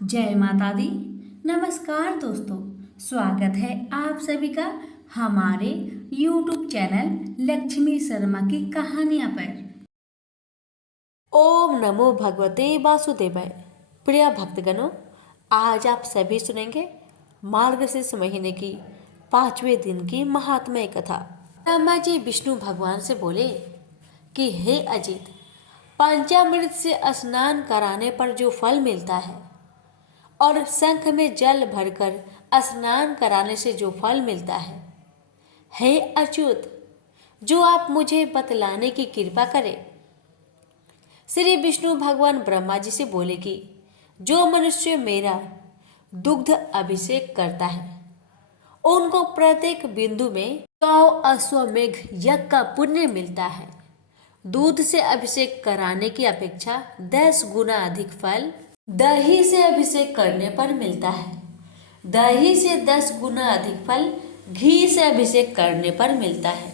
जय माता दी। नमस्कार दोस्तों, स्वागत है आप सभी का हमारे YouTube चैनल लक्ष्मी शर्मा की कहानियाँ पर। ओम नमो भगवते वासुदेवाय। प्रिय भक्तगणों, आज आप सभी सुनेंगे मार्गशीर्ष महीने की 5वें दिन की महात्म्य कथा। ब्रह्मा जी विष्णु भगवान से बोले कि हे अजित, पंचामृत से स्नान कराने पर जो फल मिलता है और शंख में जल भरकर स्नान कराने से जो फल मिलता है, हे अच्युत, जो आप मुझे बतलाने की कृपा करें। श्री विष्णु भगवान ब्रह्मा जी से बोले कि जो मनुष्य मेरा दुग्ध अभिषेक करता है उनको प्रत्येक बिंदु में 100 अश्वमेघ यज्ञ का पुण्य मिलता है। दूध से अभिषेक कराने की अपेक्षा 10 गुना अधिक फल दही से अभिषेक करने पर मिलता है। दही से 10 गुना अधिक फल घी से अभिषेक करने पर मिलता है।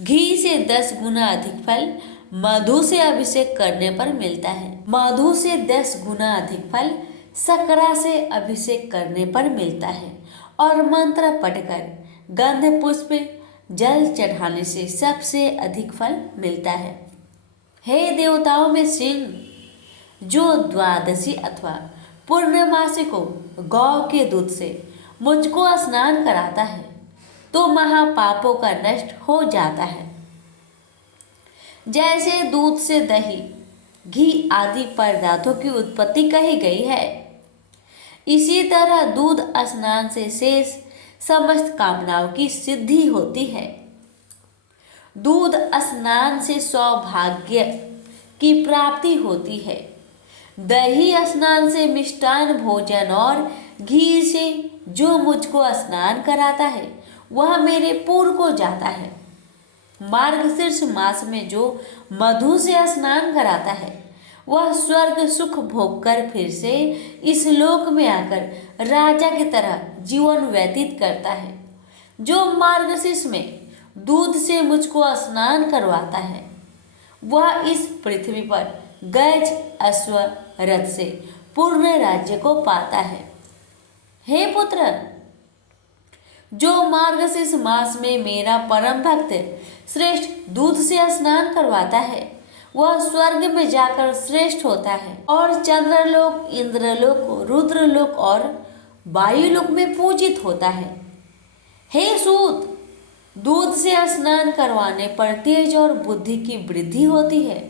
घी से 10 गुना अधिक फल मधु से अभिषेक करने पर मिलता है। मधु से 10 गुना अधिक फल सकरा से अभिषेक करने पर मिलता है। और मंत्र पढ़कर गंध पुष्प जल चढ़ाने से सबसे अधिक फल मिलता है। हे देवताओं में सिंह, जो द्वादशी अथवा पूर्णमासी को गौ के दूध से मुझको स्नान कराता है तो महापापों का नष्ट हो जाता है। जैसे दूध से दही, घी आदि पदार्थों की उत्पत्ति कही गई है, इसी तरह दूध स्नान से शेष समस्त कामनाओं की सिद्धि होती है। दूध स्नान से सौभाग्य की प्राप्ति होती है। दही स्नान से मिष्टान भोजन और घी से जो मुझको स्नान कराता है वह मेरे पूर्व को जाता है। मार्गशीर्ष मास में जो मधु से स्नान कराता है वह स्वर्ग सुख भोग कर फिर से इस लोक में आकर राजा की तरह जीवन व्यतीत करता है। जो मार्गशीर्ष में दूध से मुझको स्नान करवाता है वह इस पृथ्वी पर गज अश्व रथ से पूर्ण राज्य को पाता है। हे पुत्र, जो मार्गशीर्ष मास में मेरा परम भक्त श्रेष्ठ दूध से स्नान करवाता है वह स्वर्ग में जाकर श्रेष्ठ होता है और चंद्रलोक, इंद्रलोक, रुद्रलोक और वायुलोक में पूजित होता है। हे सूत, दूध से स्नान करवाने पर तेज और बुद्धि की वृद्धि होती है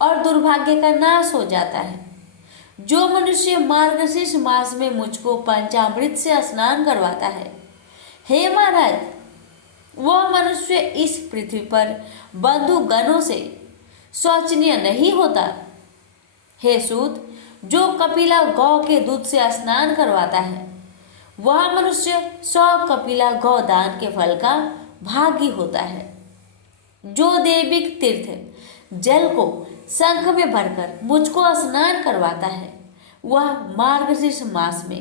और दुर्भाग्य का नाश हो जाता है। जो मनुष्य मार्गशीर्ष मास में मुझको पंचामृत से स्नान करवाता है, हे महाराज, वह मनुष्य इस पृथ्वी पर बंधु गणों से शोचनीय नहीं होता। हे सूत, जो कपिला गौ के दूध से स्नान करवाता है वह मनुष्य 100 कपिला गौदान के फल का भागी होता है। जो देविक तीर्थ जल को शंख में भरकर मुझको स्नान करवाता है वह मार्गशीर्ष मास में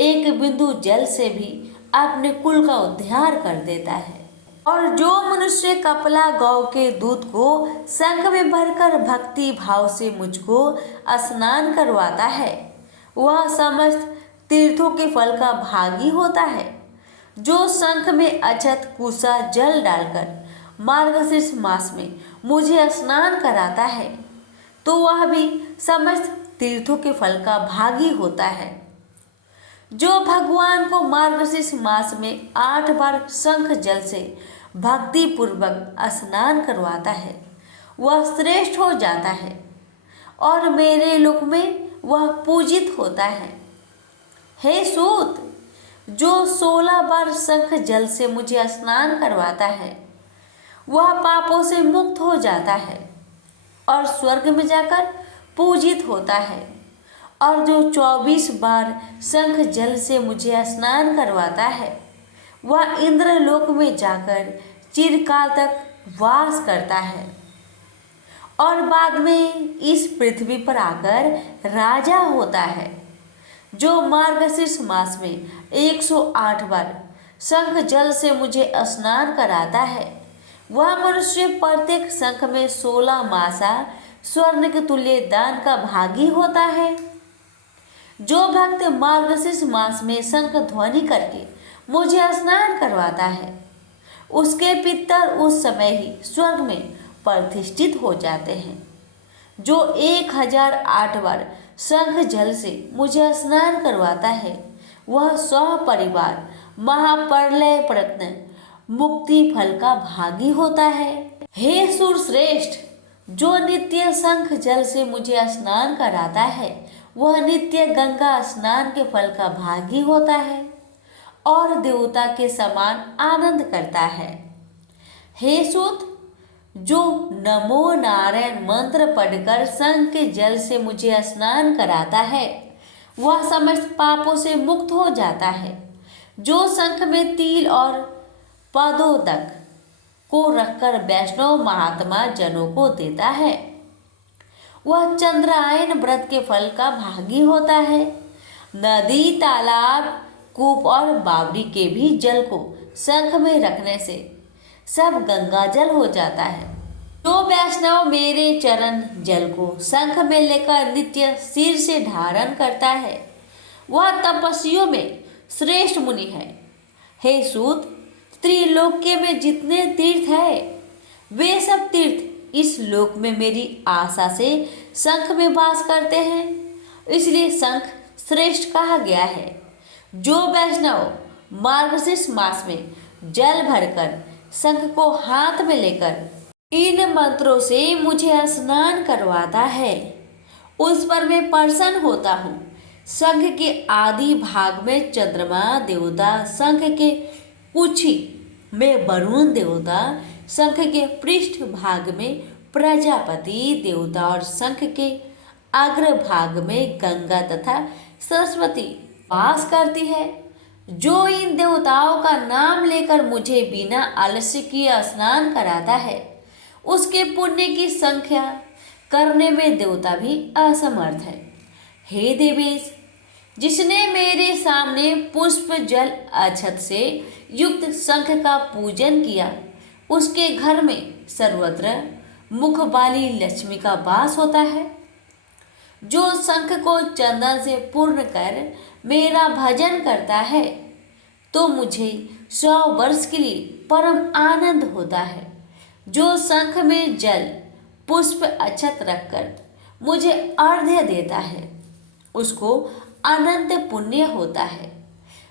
एक बिंदु जल से भी अपने कुल का उद्धार कर देता है। और जो मनुष्य कपिला गौ के दूध को शंख में भरकर भक्ति भाव से मुझको स्नान करवाता है वह समस्त तीर्थों के फल का भागी होता है। जो शंख में अक्षत कुशा जल डालकर मार्गशीर्ष मास में मुझे स्नान कराता है तो वह भी समस्त तीर्थों के फल का भागी होता है। जो भगवान को मार्गशीर्ष मास में 8 बार शंख जल से भक्ति पूर्वक स्नान करवाता है वह श्रेष्ठ हो जाता है और मेरे लोक में वह पूजित होता है। हे सूत, जो 16 बार शंख जल से मुझे स्नान करवाता है वह पापों से मुक्त हो जाता है और स्वर्ग में जाकर पूजित होता है। और जो 24 बार शंख जल से मुझे स्नान करवाता है वह इंद्रलोक में जाकर चिरकाल तक वास करता है और बाद में इस पृथ्वी पर आकर राजा होता है। जो मार्गशीर्ष मास में 108 बार शंख जल से मुझे स्नान कराता है वह मनुष्य प्रत्येक शंख में 16 मासा स्वर्ण के तुल्य दान का भागी होता है। जो भक्त मार्गशीर्ष मास में शंख ध्वनि करके मुझे स्नान करवाता है, उसके पितर उस समय ही स्वर्ग में प्रतिष्ठित हो जाते हैं। जो 1008 बार शंख जल से मुझे स्नान करवाता है, वह सपरिवार महाप्रलय प्रत्न मुक्ति फल का भागी होता है। हे सुरश्रेष्ठ, जो नित्य शंख जल से मुझे स्नान कराता है, वह नित्य गंगा स्नान के फल का भागी होता है और देवता के समान आनंद करता है। हे सूत, जो नमो नारायण मंत्र पढ़कर शंख के जल से मुझे स्नान कराता है, वह समस्त पापों से मुक्त हो जाता है। जो शंख में तिल और पदोदक को रखकर वैष्णव महात्मा जनों को देता है, वह चंद्रायन व्रत के फल का भागी होता है। नदी, तालाब, कूप और बावड़ी के भी जल को शंख में रखने से सब गंगा जल हो जाता है। जो वैष्णव मेरे चरण जल को शंख में लेकर नित्य सिर से धारण करता है, वह तपस्वियों में श्रेष्ठ मुनि है। हे सूत, त्रिलोक्य में जितने तीर्थ है, वे सब तीर्थ इस लोक में मेरी आशा से शंख में वास करते हैं, इसलिए शंख श्रेष्ठ कहा गया है। जो वैष्णव मार्गशीर्ष मास में जल भरकर शंख को हाथ में लेकर इन मंत्रों से मुझे स्नान करवाता है, उस पर मैं प्रसन्न होता हूँ। शंख के आदि भाग में चंद्रमा देवता, शंख के कुक्षी में वरुण देवता, शंख के पृष्ठ भाग में प्रजापति देवता और शंख के अग्र भाग में गंगा तथा सरस्वती वास करती है। जो इन देवताओं का नाम लेकर मुझे बिना आलस्य किए स्नान कराता है, उसके पुण्य की संख्या करने में देवता भी असमर्थ है। हे देवेश, जिसने मेरे सामने पुष्प जल अक्षत से युक्त शंख का पूजन किया, उसके घर में सर्वत्र मुख वाली लक्ष्मी का वास होता है। जो शंख को चंदन से पूर्ण कर मेरा भजन करता है, तो मुझे 100 वर्ष के लिए परम आनंद होता है। जो शंख में जल पुष्प अक्षत रखकर मुझे अर्घ्य देता है, उसको अनंत पुण्य होता है।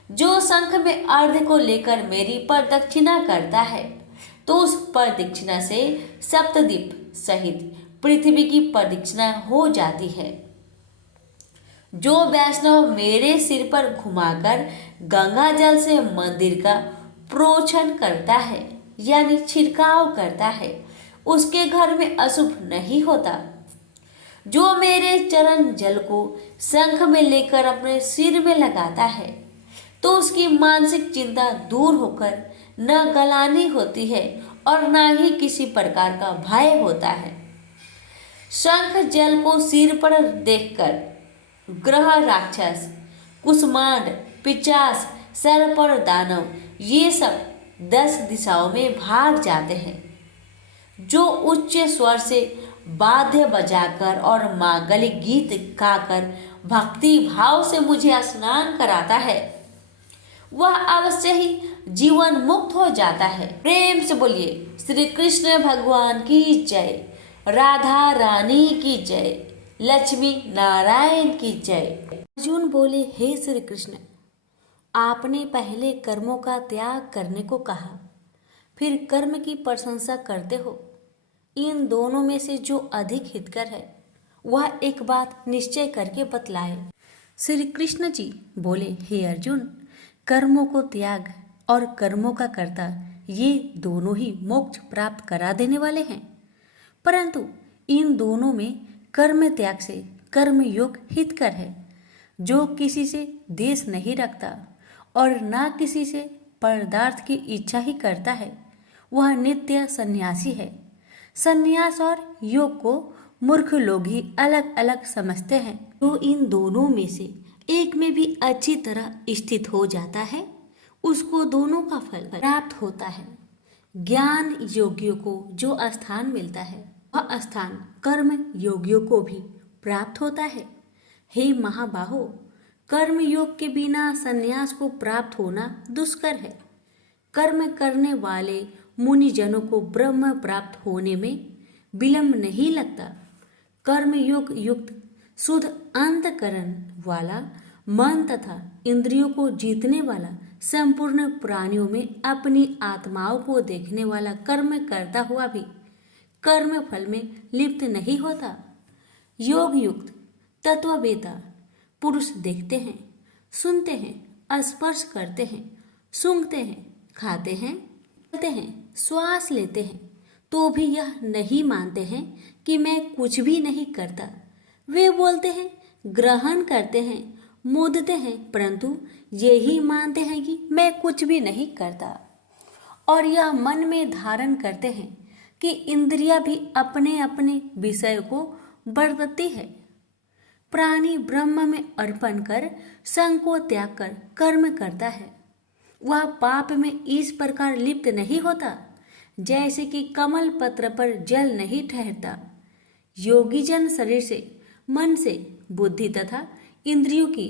जो शंख में अर्घ्य को लेकर मेरी प्रदक्षिणा करता है, तो उस प्रदक्षिणा से सप्तद्वीप सहित पृथ्वी की प्रदक्षिणा हो जाती है। जो वैष्णव मेरे सिर पर घुमाकर गंगा जल से मंदिर का प्रोक्षण करता है, यानी छिड़काव करता है, उसके घर में अशुभ नहीं होता। जो मेरे चरण जल को शंख में लेकर अपने सिर में लगाता है, तो उसकी मानसिक चिंता दूर होकर न गलानी होती है और न ही किसी प्रकार का भय होता है। शंख जल को सिर पर देखकर ग्रह, राक्षस, कुष्मांड, पिशाच, सर्प और दानव ये सब 10 दिशाओं में भाग जाते हैं। जो उच्च स्वर से वाद्य बजाकर और मांगलिक गीत गाकर भक्ति भाव से मुझे स्नान कराता है, वह अवश्य ही जीवन मुक्त हो जाता है। प्रेम से बोलिए श्री कृष्ण भगवान की जय, राधा रानी की जय, लक्ष्मी नारायण की जय। अर्जुन बोले, हे श्री कृष्ण, आपने पहले कर्मों का त्याग करने को कहा, फिर कर्म की प्रशंसा करते हो। इन दोनों में से जो अधिक हितकर है, वह एक बात निश्चय करके बतलाए। श्री कृष्ण जी बोले, हे अर्जुन, कर्मों को त्याग और कर्मों का कर्ता ये दोनों ही मोक्ष प्राप्त करा देने वाले हैं, परंतु इन दोनों में कर्म त्याग से कर्म योग हितकर है। जो किसी से द्वेष नहीं रखता और ना किसी से पदार्थ की इच्छा ही करता है, वह नित्य सन्यासी है। सन्यास और योग को मूर्ख लोग ही अलग अलग समझते हैं। जो इन दोनों में से एक में भी अच्छी तरह स्थित हो जाता है, उसको दोनों का फल प्राप्त होता है। ज्ञान योगियों को जो स्थान मिलता है, वह स्थान कर्म योगियों को भी प्राप्त होता है। हे महाबाहो, कर्म योग के बिना संन्यास को प्राप्त होना दुष्कर है। कर्म करने वाले मुनिजनों को ब्रह्म प्राप्त होने में विलंब नहीं लगता। कर्म योग युक्त शुद्ध अंतकरण वाला मन तथा इंद्रियों को जीतने वाला संपूर्ण प्राणियों में अपनी आत्माओं को देखने वाला कर्म करता हुआ भी कर्म फल में लिप्त नहीं होता। योग युक्त तत्ववेता पुरुष देखते हैं, सुनते हैं, स्पर्श करते हैं, सूंघते हैं, खाते हैं, चलते हैं, श्वास लेते हैं, तो भी यह नहीं मानते हैं कि मैं कुछ भी नहीं करता। वे बोलते हैं, ग्रहण करते हैं, मूदते हैं, परंतु यही मानते हैं कि मैं कुछ भी नहीं करता। और यह मन में धारण करते हैं कि इंद्रियां भी अपने अपने विषय को बरतती है। प्राणी ब्रह्म में अर्पण कर संग को त्याग कर कर्म करता है। वह पाप में इस प्रकार लिप्त नहीं होता जैसे कि कमल पत्र पर जल नहीं ठहरता। योगी जन शरीर से, मन से, बुद्धि तथा इंद्रियों की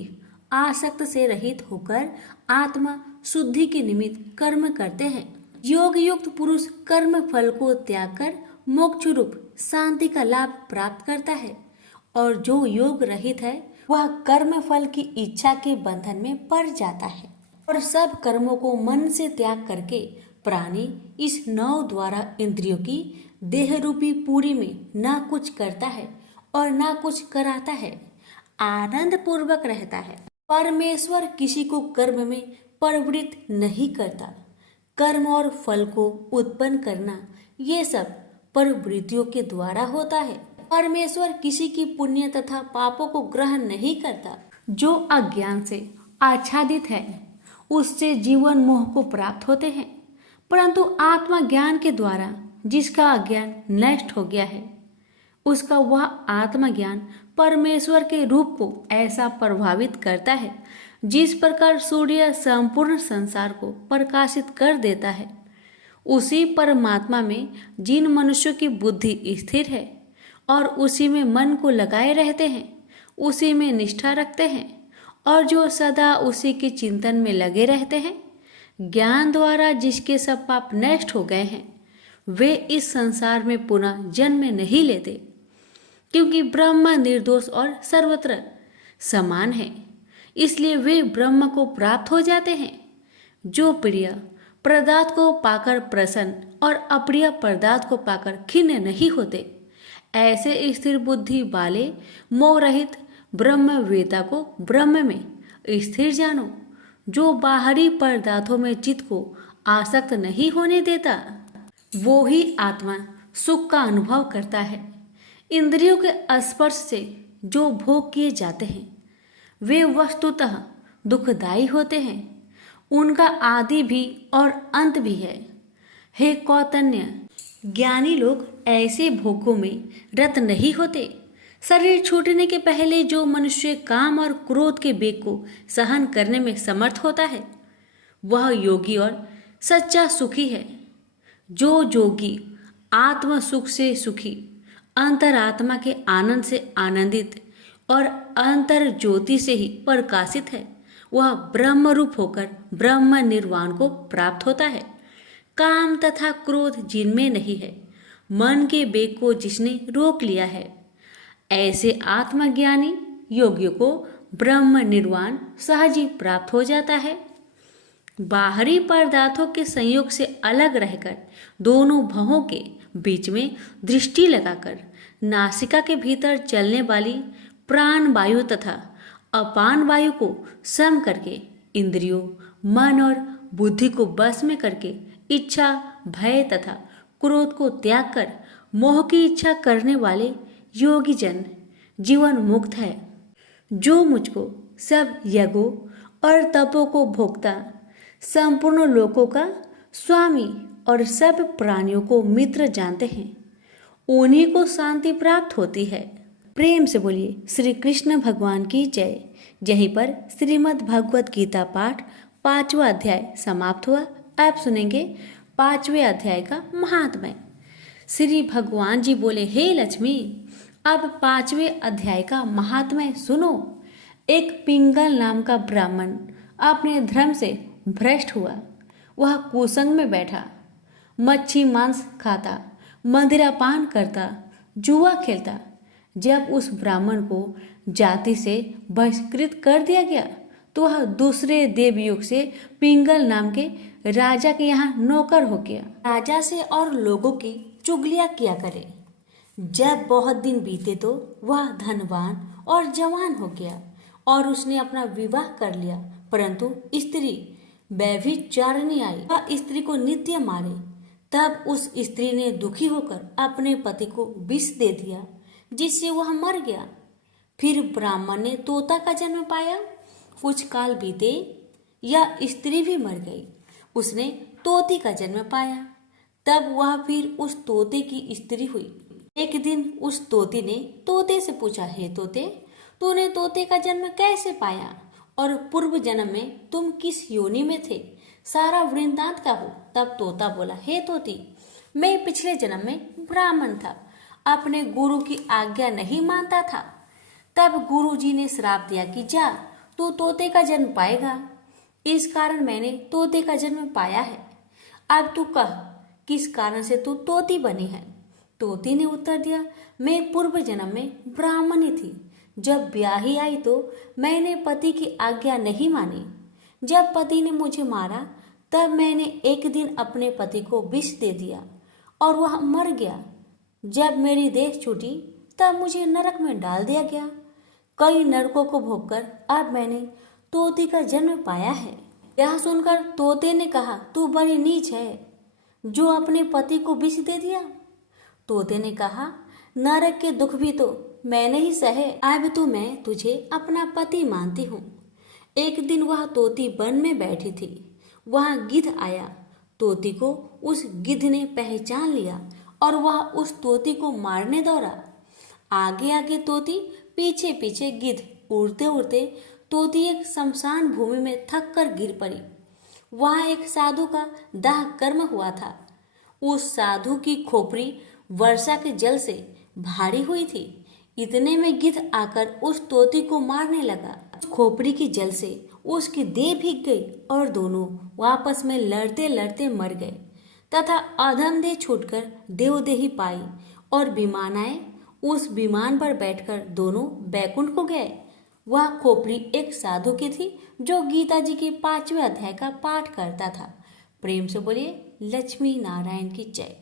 आसक्त से रहित होकर आत्मा शुद्धि के निमित्त कर्म करते हैं। योग युक्त पुरुष कर्म फल को त्याग कर मोक्ष रूप शांति का लाभ प्राप्त करता है, और जो योग रहित है वह कर्म फल की इच्छा के बंधन में पड़ जाता है। और सब कर्मों को मन से त्याग करके प्राणी इस नौ द्वारा इंद्रियों की देह रूपी पूरी में ना कुछ करता है और ना कुछ कराता है, आनंद पूर्वक रहता है। परमेश्वर किसी को कर्म में प्रवृत्त नहीं करता। कर्म और फल को उत्पन्न करना ये सब प्रवृत्तियों के द्वारा होता है। परमेश्वर किसी की पुण्य तथा पापों को ग्रहण नहीं करता। जो अज्ञान से आच्छादित है उससे जीवन मोह को प्राप्त होते हैं, परंतु आत्मा ज्ञान के द्वारा जिसका अज्ञान नष्ट हो गया है उसका वह आत्मज्ञान परमेश्वर के रूप को ऐसा प्रभावित करता है जिस प्रकार सूर्य संपूर्ण संसार को प्रकाशित कर देता है। उसी परमात्मा में जिन मनुष्यों की बुद्धि स्थिर है और उसी में मन को लगाए रहते हैं, उसी में निष्ठा रखते हैं और जो सदा उसी के चिंतन में लगे रहते हैं, ज्ञान द्वारा जिसके सब पाप नष्ट हो गए हैं, वे इस संसार में पुनः जन्म नहीं लेते, क्योंकि ब्रह्म निर्दोष और सर्वत्र समान है। इसलिए वे ब्रह्म को प्राप्त हो जाते हैं। जो प्रिय पदार्थ को पाकर प्रसन्न और अप्रिय पदार्थ को पाकर खिन्न नहीं होते, ऐसे स्थिर बुद्धि वाले मोह रहित ब्रह्मवेता को ब्रह्म में स्थिर जानो, जो बाहरी पदार्थों में चित्त को आसक्त नहीं होने देता। वो ही आत्मा सुख का अनुभव करता है। इंद्रियों के स्पर्श से जो भोग किए जाते हैं वे वस्तुतः दुखदायी होते हैं। उनका आदि भी और अंत भी है। हे कौतन्य, ज्ञानी लोग ऐसे भोगों में रत नहीं होते। शरीर छूटने के पहले जो मनुष्य काम और क्रोध के वेग को सहन करने में समर्थ होता है वह योगी और सच्चा सुखी है। जो योगी आत्म सुख से सुखी, अंतरात्मा के आनंद से आनंदित और अंतर ज्योति से ही प्रकाशित है, वह ब्रह्म रूप होकर ब्रह्म निर्वाण को प्राप्त होता है। काम तथा क्रोध जिनमें नहीं है, मन के वेग को जिसने रोक लिया है, ऐसे आत्मज्ञानी योगियों को ब्रह्म निर्वाण सहज ही प्राप्त हो जाता है। बाहरी पदार्थों के संयोग से अलग रहकर दोनों भवों के बीच में दृष्टि लगाकर नासिका के भीतर चलने वाली प्राण वायु तथा अपान वायु को सम करके इंद्रियों, मन और बुद्धि को बस में करके इच्छा, भय तथा क्रोध को त्याग कर मोह की इच्छा करने वाले योगी जन जीवन मुक्त है। जो मुझको सब यज्ञों और तपों को भोगता, संपूर्ण लोकों का स्वामी और सब प्राणियों को मित्र जानते हैं, उन्हीं को शांति प्राप्त होती है। प्रेम से बोलिए श्री कृष्ण भगवान की जय। यहीं पर श्रीमद् भगवत गीता पाठ 5वां अध्याय समाप्त हुआ। अब सुनेंगे 5वें अध्याय का महात्म्य। श्री भगवान जी बोले, हे लक्ष्मी, अब 5वें अध्याय का महात्म्य सुनो। एक पिंगल नाम का ब्राह्मण अपने धर्म से भ्रष्ट हुआ। वह कुसंग में बैठा, मच्छी मांस खाता, मदिरा पान करता, जुआ खेलता। जब उस ब्राह्मण को जाति से बहिष्कृत कर दिया गया तो वह दूसरे देवयुग से पिंगल नाम के राजा के यहाँ नौकर हो गया। राजा से और लोगों की चुगलियां किया करे। जब बहुत दिन बीते तो वह धनवान और जवान हो गया और उसने अपना विवाह कर लिया, परंतु स्त्री व्यभिचारिणी आई। वह स्त्री को नित्य मारे। तब उस स्त्री ने दुखी होकर अपने पति को विष दे दिया, जिससे वह मर गया। फिर ब्राह्मण ने तोता का जन्म पाया। कुछ काल बीते, यह स्त्री भी मर गई। उसने तोती का जन्म पाया। तब वह फिर उस तोते की स्त्री हुई। एक दिन उस तोती ने तोते से पूछा, हे तोते, तूने तोते का जन्म कैसे पाया और पूर्व जन्म में तुम किस योनि में थे? सारा वृंतांत का हो। तब तोता बोला, हे तोती, मैं पिछले जन्म में ब्राह्मण था, अपने गुरु की आज्ञा नहीं मानता था। तब गुरुजी ने श्राप दिया कि जा, तू तोते का जन्म पाएगा। इस कारण मैंने तोते का जन्म पाया है। अब तू कह, किस कारण से तू तोती बनी है? तोती ने उत्तर दिया, मैं पूर्व जन्म में ब्राह्मणी थी। जब ब्याही आई तो मैंने पति की आज्ञा नहीं मानी। जब पति ने मुझे मारा तब मैंने एक दिन अपने पति को विष दे दिया और वह मर गया। जब मेरी देह छूटी तब मुझे नरक में डाल दिया गया। कई नरकों को भोगकर अब मैंने तोती का जन्म पाया है। यह सुनकर तोते ने कहा, तू बड़ी नीच है जो अपने पति को विष दे दिया। तोते ने कहा, नरक के दुख भी तो मैंने ही सहे। अब तो मैं तुझे अपना पति मानती हूँ। एक दिन वह तोती वन में बैठी थी। वहां गिद्ध आया। तोती को उस गिद्ध ने पहचान लिया और वह उस तोती को मारने दौड़ा। आगे आगे तोती, पीछे पीछे गिद्ध। उड़ते उड़ते तोती एक शमशान भूमि में थक कर गिर पड़ी। वहां एक साधु का दाह कर्म हुआ था। उस साधु की खोपड़ी वर्षा के जल से भारी हुई थी। इतने में गिद्ध आकर उस तोती को मारने लगा। खोपड़ी की जल से उसकी देह भीग गई और दोनों आपस में लड़ते लड़ते मर गए तथा अधम देह छूटकर देवदेही पाई और विमान आए। उस विमान पर बैठकर दोनों बैकुंठ को गए। वह खोपड़ी एक साधु की थी जो गीता जी के 5वें अध्याय का पाठ करता था। प्रेम से बोलिए लक्ष्मी नारायण की जय।